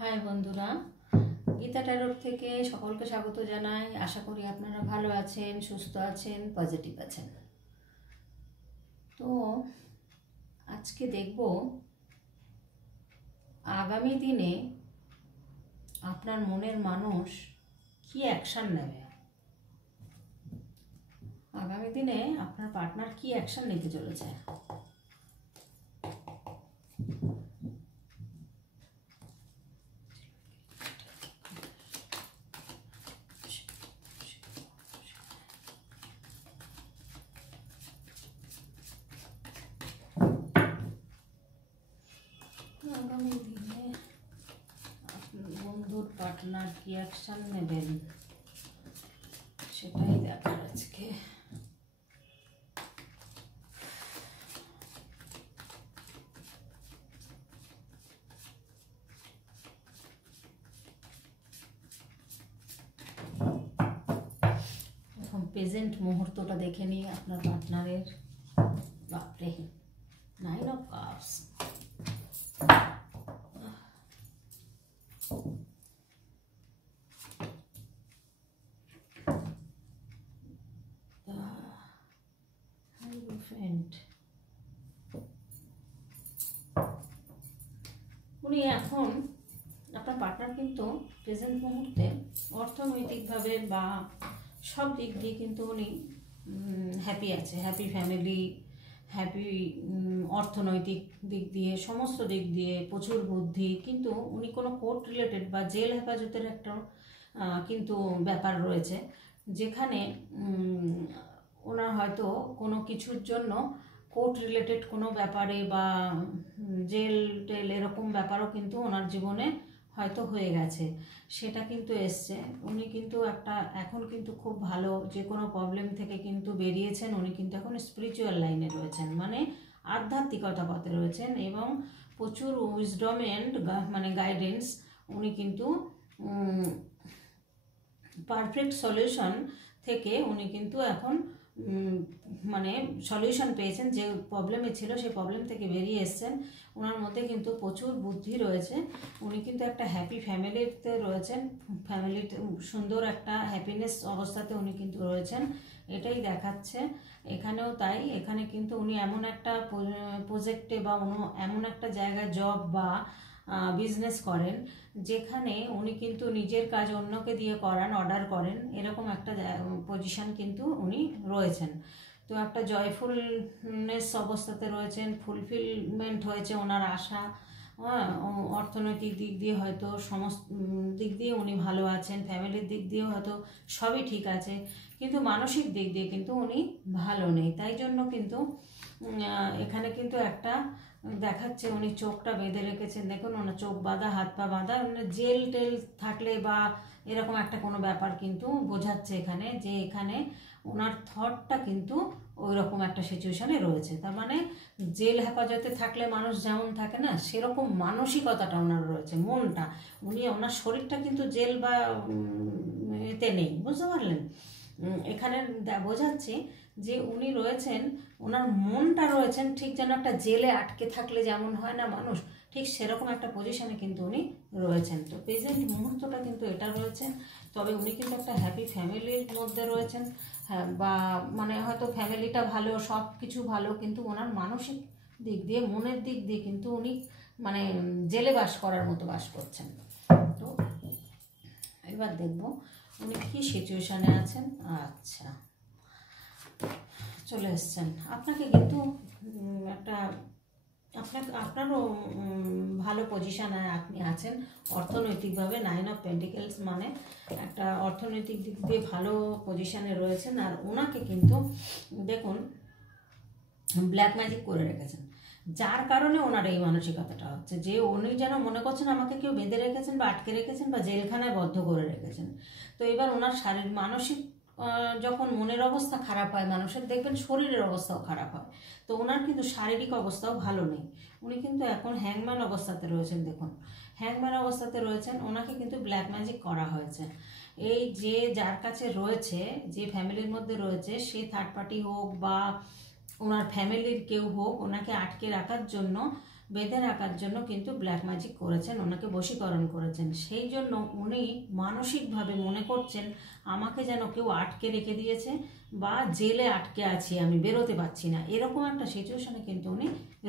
High বন্ধুরা, Gita tarot থেকে সকলকে স্বাগত জানাই। আশা করি আপনারা ভালো আছেন, সুস্থ আছেন, পজিটিভ আছেন। তো আজকে দেখব আগামী দিনে আপনার মনের মানুষ কি অ্যাকশন নেবে। আগামী দিনে আপনার পার্টনার কি অ্যাকশন নিতে চলেছে। আগামী দিনে আপনার বন্ধুর পার্টনার কি অ্যাকশন নেবেন সেটাই দেখার আজকে। এখন প্রেজেন্ট মুহূর্তটা দেখে নিই আপনার পার্টনারের। বাপরে, 9 of Cups, উনি এখন আপনার পার্টনার কিন্তু প্রেজেন্ট মুহূর্তে অর্থনৈতিকভাবে বা সব দিক দিয়ে কিন্তু উনি হ্যাপি আছে। হ্যাপি ফ্যামিলি, হ্যাপি অর্থনৈতিক দিক দিয়ে, সমস্ত দিক দিয়ে প্রচুর বুদ্ধি। কিন্তু উনি কোনো কোর্ট রিলেটেড বা জেল হেফাজতের একটা কিন্তু ব্যাপার রয়েছে, যেখানে ওনার হয়তো কোনো কিছুর জন্য কোর্ট রিলেটেড কোনো ব্যাপারে বা জেল টেল এরকম ব্যাপারও কিন্তু ওনার জীবনে হয়তো হয়ে গেছে, সেটা কিন্তু এসছে। উনি কিন্তু এখন কিন্তু খুব ভালো, যে কোনো প্রবলেম থেকে কিন্তু বেরিয়েছেন। উনি কিন্তু এখন স্পিরিচুয়াল লাইনে রয়েছেন, মানে আধ্যাত্মিকতা পথে রয়েছেন, এবং প্রচুর উইজডম অ্যান্ড মানে গাইডেন্স উনি কিন্তু পারফেক্ট সলিউশন থেকে উনি কিন্তু এখন মানে সলিউশন পেয়েছেন। যে প্রবলেমে ছিল সেই প্রবলেম থেকে বেরিয়ে এসছেন। ওনার মধ্যে কিন্তু প্রচুর বুদ্ধি রয়েছে। উনি কিন্তু একটা হ্যাপি ফ্যামিলিতে রয়েছেন, ফ্যামিলিতে সুন্দর একটা হ্যাপিনেস অবস্থাতে উনি কিন্তু রয়েছেন, এটাই দেখাচ্ছে। এখানেও তাই, এখানে কিন্তু উনি এমন একটা প্রজেক্টে বা এমন একটা জায়গায় জব বা বিজনেস করেন, যেখানে উনি কিন্তু নিজের কাজ অন্যকে দিয়ে করান, অর্ডার করেন, এরকম একটা পজিশন কিন্তু উনি রয়েছেন। তো একটা জয়ফুলনেস অবস্থাতে রয়েছেন, ফুলফিলমেন্ট হয়েছে ওনার আশা। অর্থনৈতিক দিক দিয়ে হয়তো সমস্ত দিক দিয়ে উনি ভালো আছেন, ফ্যামিলির দিক দিয়েও হয়তো সবই ঠিক আছে, কিন্তু মানসিক দিক দিয়ে কিন্তু উনি ভালো নেই। তাই জন্য কিন্তু এখানে কিন্তু একটা দেখাচ্ছে, উনি চোখটা বেঁধে রেখেছেন। দেখুন, ওনার চোখ বাঁধা, হাত পা বাঁধা, জেল টেল থাকলে বা এরকম একটা কোনো ব্যাপার কিন্তু বোঝাচ্ছে এখানে, যে এখানে ওনার থটটা কিন্তু ওই রকম একটা সিচুয়েশনে রয়েছে। তার মানে জেল হেফাজতে থাকলে মানুষ যেমন থাকে না, সেরকম মানসিকতাটা ওনার রয়েছে, মনটা। ওনার শরীরটা কিন্তু জেল বা এতে নেই, বুঝতে পারলেন? এখানে বোঝাচ্ছে যে উনি রয়েছেন, ওনার মনটা রয়েছেন ঠিক যেন একটা জেলে আটকে থাকলে যেমন হয় না মানুষ, ঠিক সেরকম একটা পজিশনে কিন্তু উনি রয়েছেন। তো প্রেজেন্ট মুহূর্তটা কিন্তু এটা রয়েছেন। তবে উনি কিন্তু একটা হ্যাপি ফ্যামিলির মধ্যে রয়েছেন, হ্যাঁ, বা মানে হয়তো ফ্যামিলিটা ভালো, সব কিছু ভালো, কিন্তু ওনার মানসিক দিক দিয়ে, মনের দিক দিয়ে কিন্তু উনি মানে জেলে বাস করার মতো বাস করছেন। তো এবার দেখব উনি কি সিচুয়েশনে আছেন। আচ্ছা, চলে এসছেন। আপনাকে কিন্তু আপনারও ভালো পজিশানে আপনি আছেন অর্থনৈতিকভাবে। 9 of Pentacles মানে একটা অর্থনৈতিক দিক দিয়ে ভালো পজিশানে রয়েছেন। আর ওনাকে কিন্তু দেখুন ব্ল্যাক ম্যাজিক করে রেখেছেন, যার কারণে ওনার এই মানসিকতাটা হচ্ছে, যে উনি যেন মনে করছেন আমাকে কেউ বেঁধে রেখেছেন বা আটকে রেখেছেন বা জেলখানায় বদ্ধ করে রেখেছেন। তো এবার ওনার মানসিক যখন মনের অবস্থা খারাপ হয় মানুষের, দেখবেন শরীরের অবস্থাও খারাপ হয়। তো ওনার কিন্তু শারীরিক অবস্থাও ভালো নেই। উনি কিন্তু এখন হ্যাংম্যান অবস্থাতে রয়েছেন। দেখুন, হ্যাংম্যান অবস্থাতে রয়েছেন, ওনাকে কিন্তু ব্ল্যাক ম্যাজিক করা হয়েছে। এই যে যার কাছে রয়েছে, যে ফ্যামিলির মধ্যে রয়েছে, সে থার্ড পার্টি হোক বা ওনার ফ্যামিলির কেউ হোক, ওনাকে আটকে রাখার জন্য বেঁধে রাখার জন্য কিন্তু ব্ল্যাক ম্যাজিক করেছেন, ওনাকে বশীকরণ করেছেন। সেই জন্য উনি মানসিকভাবে মনে করছেন আমাকে যেন কেউ আটকে রেখে দিয়েছে বা জেলে আটকে আছি, আমি বেরোতে পারছি না, এরকম একটা সিচুয়েশনে কিন্তু উনি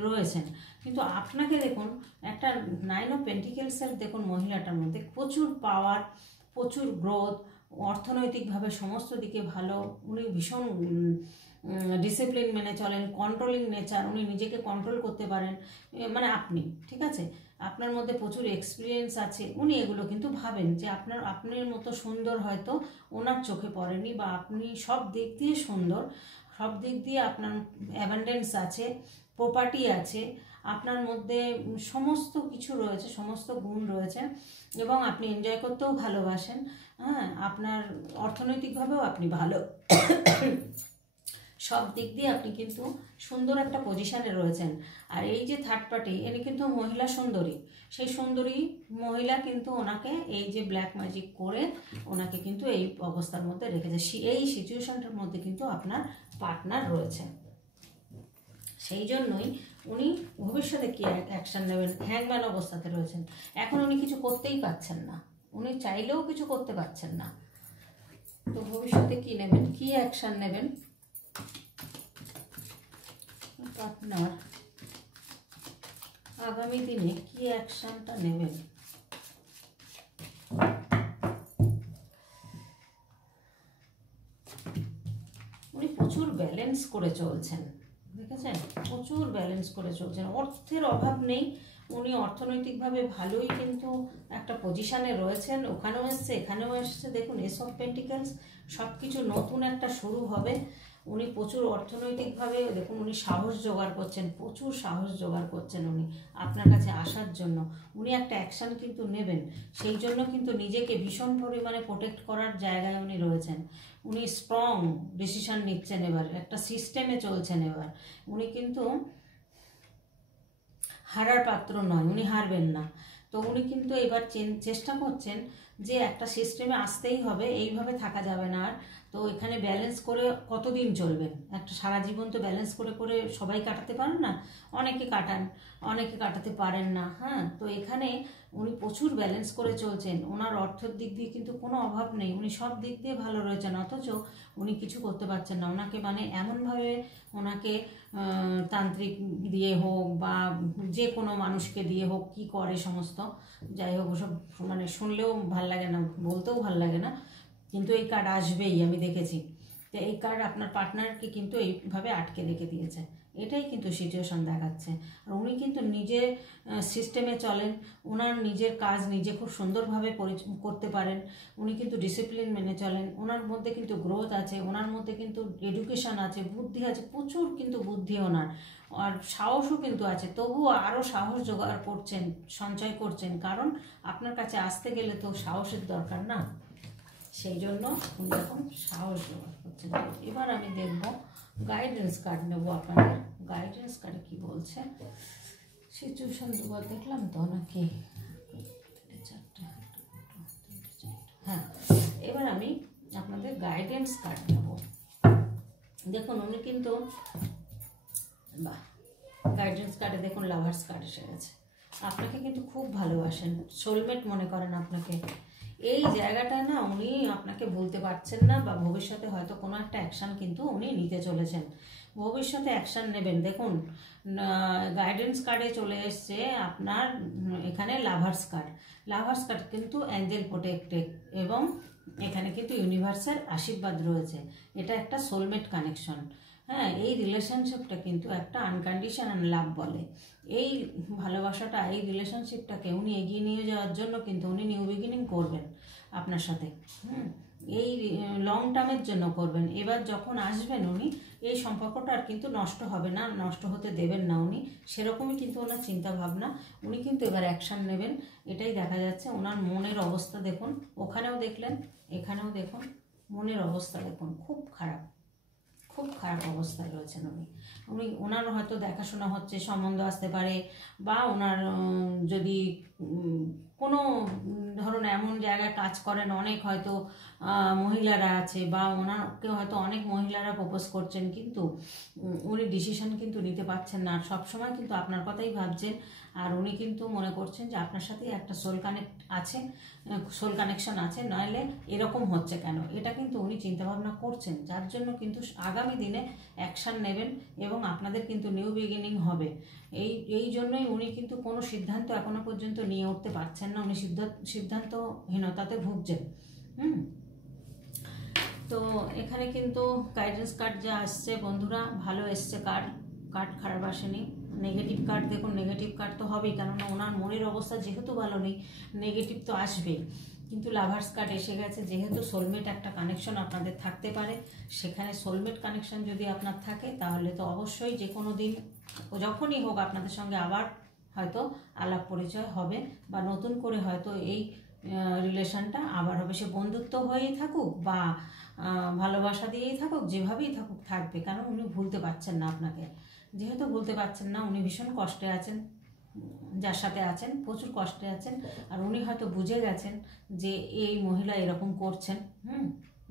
রয়েছেন। কিন্তু আপনাকে দেখুন, একটা 9 অফ পেন্টিকেলসের দেখুন মহিলাটার মধ্যে প্রচুর পাওয়ার, প্রচুর গ্রোথ, অর্থনৈতিকভাবে সমস্ত দিকে ভালো, উনি ভীষণ ডিসিপ্লিন মেনে চলেন, কন্ট্রোলিং নেচার, উনি নিজেকে কন্ট্রোল করতে পারেন, মানে আপনি, ঠিক আছে, আপনার মধ্যে প্রচুর এক্সপিরিয়েন্স আছে, উনি এগুলো কিন্তু ভাবেন যে আপনার মতো সুন্দর হয়তো ওনার চোখে পড়েনি, বা আপনি সব দিক দিয়ে সুন্দর, সব দিক দিয়ে আপনার অ্যাবান্ডেন্স আছে, প্রপার্টি আছে, আপনার মধ্যে সমস্ত কিছু রয়েছে, সমস্ত গুণ রয়েছে, এবং আপনি এনজয় করতেও ভালোবাসেন। হ্যাঁ, আপনার অর্থনৈতিকভাবেও আপনি ভালো, সব দিক দিয়ে আপনি কিন্তু সুন্দর একটা পজিশানে রয়েছেন। আর এই যে থার্ড পার্টি, এনি কিন্তু মহিলা সুন্দরী, সেই সুন্দরী মহিলা কিন্তু ওনাকে এই যে ব্ল্যাক ম্যাজিক করে ওনাকে কিন্তু এই অবস্থার মধ্যে রেখেছে। এই সিচুয়েশনটার মধ্যে কিন্তু আপনার পার্টনার রয়েছে। সেই জন্যই উনি ভবিষ্যতে কি অ্যাকশন নেবেন, হ্যাংম্যান অবস্থাতে রয়েছেন। এখন উনি কিছু করতেই পারছেন না, উনি চাইলেও কিছু করতে পারছেন না। তো ভবিষ্যতে কি নেবেন, কি অ্যাকশন নেবেন পার্টনার, আগামী দিনে কি অ্যাকশনটা নেবেন। উনি প্রচুর ব্যালেন্স করে চলছেন, দেখেছেন, প্রচুর ব্যালেন্স করে চলছেন, অর্থের অভাব নেই, উনি অর্থনৈতিকভাবে ভালোই কিন্তু একটা পজিশানে রয়েছেন, ওখানেও এসছে এখানেও এসছে, দেখুন এস অফ পেন্টিকেলস, সব কিছু নতুন একটা শুরু হবে। উনি প্রচুর অর্থনৈতিকভাবে দেখুন উনি সাহস জোগাড় করছেন, প্রচুর সাহস জোগাড় করছেন উনি আপনার কাছে আসার জন্য। উনি একটা অ্যাকশান কিন্তু নেবেন, সেই জন্য কিন্তু নিজেকে ভীষণ পরিমাণে প্রোটেক্ট করার জায়গায় উনি রয়েছেন। উনি স্ট্রং ডিসিশন নিচ্ছেন, এবার একটা সিস্টেমে চলছেন। এবার উনি কিন্তু হারার পাত্র নয়, উনি হারবেন না। তো উনি কিন্তু এবার চেষ্টা করছেন যে একটা সিস্টেমে আসতেই হবে, এইভাবে থাকা যাবে না আর। তো এখানে ব্যালেন্স করে কতদিন চলবেন, একটা সারা জীবন তো ব্যালেন্স করে করে সবাই কাটাতে পারেন না, অনেকে কাটান, অনেকে কাটাতে পারেন না। হ্যাঁ, তো এখানে উনি প্রচুর ব্যালেন্স করে চলছেন, ওনার অর্থের দিক দিয়ে কিন্তু কোনো অভাব নেই, উনি সব দিক দিয়ে ভালো রয়েছেন, অথচ উনি কিছু করতে পারছেন না। ওনাকে মানে এমনভাবে ওনাকে তান্ত্রিক দিয়ে হোক বা যে কোনো মানুষকে দিয়ে হোক, কি করে সমস্ত, যাই হোক ওসব মানে শুনলেও ভাল লাগে না, বলতেও ভাল লাগে না, কিন্তু এই কার্ড আসবেই, আমি দেখেছি। তো এই কার্ড আপনার পার্টনারকে কিন্তু এইভাবে আটকে রেখে দিয়েছে, এটাই কিন্তু সিচুয়েশন দেখাচ্ছে। আর উনি কিন্তু নিজে সিস্টেমে চলেন, ওনার নিজের কাজ নিজে খুব সুন্দরভাবে করতে পারেন, উনি কিন্তু ডিসিপ্লিন মেনে চলেন, ওনার মধ্যে কিন্তু গ্রোথ আছে, ওনার মধ্যে কিন্তু এডুকেশন আছে, বুদ্ধি আছে, প্রচুর কিন্তু বুদ্ধি ওনার, আর সাহসও কিন্তু আছে, তবুও আরও সাহস জোগাড় করছেন, সঞ্চয় করছেন, কারণ আপনার কাছে আসতে গেলে তো সাহসের দরকার না, সেই জন্য উনি এখন সাহস জোগাড় করছেন। এবার আমি দেখব গাইডেন্স কার্ড নেব আপনাদের, গাইডেন্স কার্ডে কি বলছে, সিচুয়েশন দুবার দেখলাম তো নাকি, হ্যাঁ, এবার আমি আপনাদের গাইডেন্স কার্ড নেব। দেখুন উনি কিন্তু, বাহ, গাইডেন্স কার্ডে দেখুন লাভার্স কার্ড এসে গেছে, আপনাকে কিন্তু খুব ভালোবাসেন, সোলমেট মনে করেন আপনাকে। এই জায়গাটায় না উনি আপনাকে ভুলতে পারছেন না, বা ভবিষ্যতে হয়তো কোনো একটা অ্যাকশান কিন্তু উনি নিতে চলেছেন, ভবিষ্যতে অ্যাকশান নেবেন। দেখুন গাইডেন্স কার্ডে চলে এসছে আপনার এখানে লাভার্স কার্ড, লাভার্স কার্ড কিন্তু অ্যাঞ্জেল প্রোটেক্টেড, এবং এখানে কিন্তু ইউনিভার্সের আশীর্বাদ রয়েছে, এটা একটা সোলমেট কানেকশন। হ্যাঁ, এই রিলেশনশিপটা কিন্তু একটা আনকন্ডিশনাল লাভ বলে, এই ভালোবাসাটা, এই রিলেশনশিপটাকে উনি এগিয়ে নিয়ে যাওয়ার জন্য কিন্তু উনি নিউ বিগিনিং করবেন আপনার সাথে। এই লং টার্মের জন্য করবেন। এবার যখন আসবেন উনি, এই সম্পর্কটা আর কিন্তু নষ্ট হবে না, নষ্ট হতে দেবেন না উনি, সেরকমই কিন্তু ওনার চিন্তা ভাবনা। উনি কিন্তু এবার অ্যাকশান নেবেন, এটাই দেখা যাচ্ছে। ওনার মনের অবস্থা দেখুন, ওখানেও দেখলেন, এখানেও দেখুন, মনের অবস্থা দেখুন, খুব খারাপ, খুব খারাপ অবস্থায় রয়েছেন উনি। ওনার হয়তো দেখাশোনা হচ্ছে, সম্বন্ধ আসতে পারে, বা ওনার যদি কোনো ধরুন এমন জায়গায় কাজ করেন, অনেক হয়তো মহিলারা আছে বা ওনাকে হয়তো অনেক মহিলারা প্রপোজ করছেন, কিন্তু উনি ডিসিশন কিন্তু নিতে পারছেন না। আর সবসময় কিন্তু আপনার কথাই ভাবছেন, আর উনি কিন্তু মনে করছেন যে আপনার সাথে একটা সোল কানেকশন আছে, নইলে এরকম হচ্ছে কেন, এটা কিন্তু উনি চিন্তাভাবনা করছেন, যার জন্য কিন্তু আগামী দিনে অ্যাকশান নেবেন এবং আপনাদের কিন্তু নিউ বিগিনিং হবে। এই জন্যই উনি কিন্তু কোনো সিদ্ধান্ত এখনো পর্যন্ত নিয়ে উঠতে পারছেন না, উনি সিদ্ধান্তহীনতাতে ভুগছেন। তো এখানে কিন্তু গাইডেন্স কার্ড যা আসছে বন্ধুরা, ভালো এসছে কার্ড খারাপ আসেনি। নেগেটিভ কার্ড দেখুন, নেগেটিভ কার্ড তো হবেই, কেননা ওনার মনের অবস্থা যেহেতু ভালো নেই, নেগেটিভ তো আসবেই। কিন্তু লাভার্স কার্ড এসে গেছে, যেহেতু সোলমেট একটা কানেকশন আপনাদের থাকতে পারে, সেখানে সোলমেট কানেকশন যদি আপনার থাকে তাহলে তো অবশ্যই যে কোনো দিন যখনই হোক আপনাদের সঙ্গে আবার হয়তো আলাপ পরিচয় হবে, বা নতুন করে হয়তো এই রিলেশনটা আবার হবে। সে বন্ধুত্ব হয়েই থাকুক বা ভালোবাসা দিয়েই থাকুক, যেভাবেই থাকুক থাকবে, কারণ উনি ভুলতে পারছেন না আপনাকে। যেহেতু ভুলতে পারছেন না, উনি ভীষণ কষ্টে আছেন, যার সাথে আছেন প্রচুর কষ্টে আছেন। আর উনি হয়তো বুঝে গেছেন যে এই মহিলা এরকম করছেন,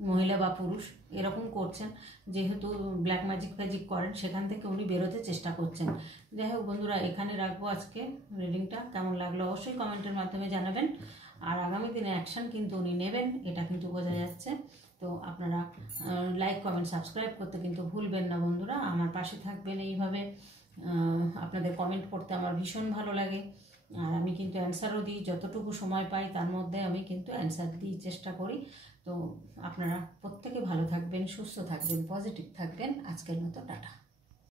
মহিলা বা পুরুষ এরকম করছেন, যেহেতু ব্ল্যাক ম্যাজিক করেন, সেখান থেকে উনি বেরোতে চেষ্টা করছেন। যাই হোক বন্ধুরা, এখানে রাখবো আজকে রিডিংটা। কেমন লাগলো অবশ্যই কমেন্টের মাধ্যমে জানাবেন। আর আগামী দিনে অ্যাকশান কিন্তু উনি নেবেন, এটা কিন্তু বোঝা যাচ্ছে। তো আপনারা লাইক কমেন্ট সাবস্ক্রাইব করতে কিন্তু ভুলবেন না বন্ধুরা, আমার পাশে থাকবেন এইভাবে। আপনাদের কমেন্ট করতে আমার ভীষণ ভালো লাগে, আর আমি কিন্তু অ্যান্সারও দিই, যতটুকু সময় পাই তার মধ্যে আমি কিন্তু অ্যান্সার দিই, চেষ্টা করি। তো আপনারা প্রত্যেকে ভালো থাকবেন, সুস্থ থাকবেন, পজিটিভ থাকবেন। আজকের মতো টাটা।